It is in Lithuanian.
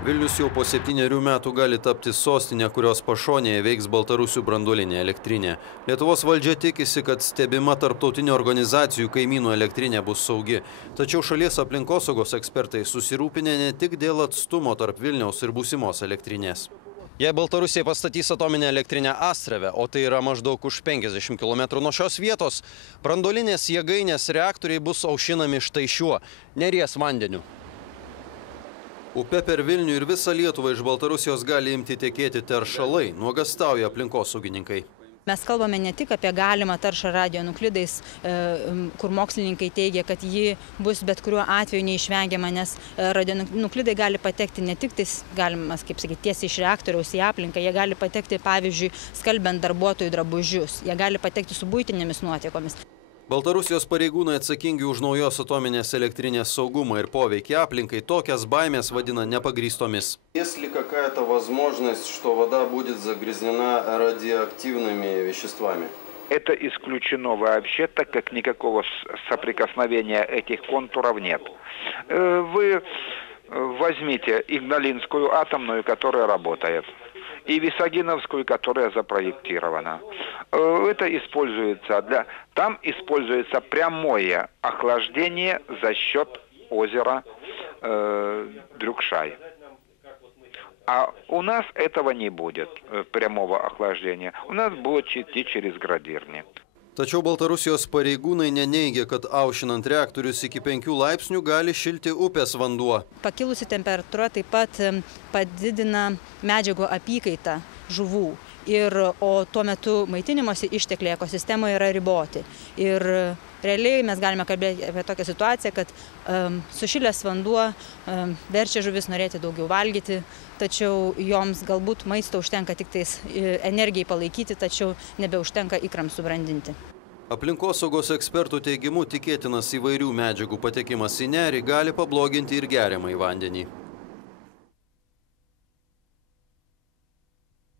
Vilnius jau po 7 metų gali tapti sostinė, kurios pašonėje veiks Baltarusių branduolinė elektrinė. Lietuvos valdžia tikisi, kad stebima tarptautinių organizacijų kaimynų elektrinė bus saugi. Tačiau šalies aplinkosaugos ekspertai susirūpinę ne tik dėl atstumo tarp Vilniaus ir būsimos elektrinės. Jei Baltarusija pastatys atominę elektrinę Astrave, o tai yra maždaug už 50 km nuo šios vietos, branduolinės jėgainės reaktoriai bus aušinami štai šiuo Neries vandeniu. Upe per Vilnių ir visą Lietuvą iš Baltarusijos gali imti tekėti teršalai, nuogąstauja aplinkosaugininkai. Mes kalbame ne tik apie galimą taršą radionuklidais, kur mokslininkai teigia, kad ji bus bet kuriuo atveju neišvengiama, nes radionuklidai gali patekti ne tik tais, galimas, kaip sakyti, tiesiai iš reaktoriaus į aplinką, jie gali patekti, pavyzdžiui, skalbiant darbuotojų drabužius, jie gali patekti su buitinėmis nuotiekomis. Baltarusijos pareigūnai atsakingi už naujos atominės elektrinės saugumą ir poveikį aplinkai tokias baimės vadina nepagrįstomis. Если какая-то возможность, что вода будет загрязнена радиоактивными веществами? Это исключено вообще, так как никакого соприкосновения этих контуров нет. Вы возьмите Игналинскую атомную, которая работает, и Висагиновскую, которая запроектирована. Это используется там используется прямое охлаждение за счет озера Дрюкшай. А у нас этого не будет, прямого охлаждения. У нас будет идти через Градирни. Tačiau Baltarusijos pareigūnai neneigia, kad aušinant reaktorius iki 5 laipsnių gali šilti upės vanduo. Pakilusi temperatūra taip pat padidina medžiagų apykaitą žuvų, o tuo metu maitinimosi ištekliai ekosistemoje yra riboti. Ir realiai mes galime kalbėti apie tokią situaciją, kad sušilęs vanduo verčia žuvis norėti daugiau valgyti, tačiau joms galbūt maisto užtenka tik tais energijai palaikyti, tačiau nebeužtenka ikrams subrandinti. Aplinkosaugos ekspertų teigimu tikėtinas įvairių medžiagų patekimas į nerį gali pabloginti ir geriamąjį vandenį.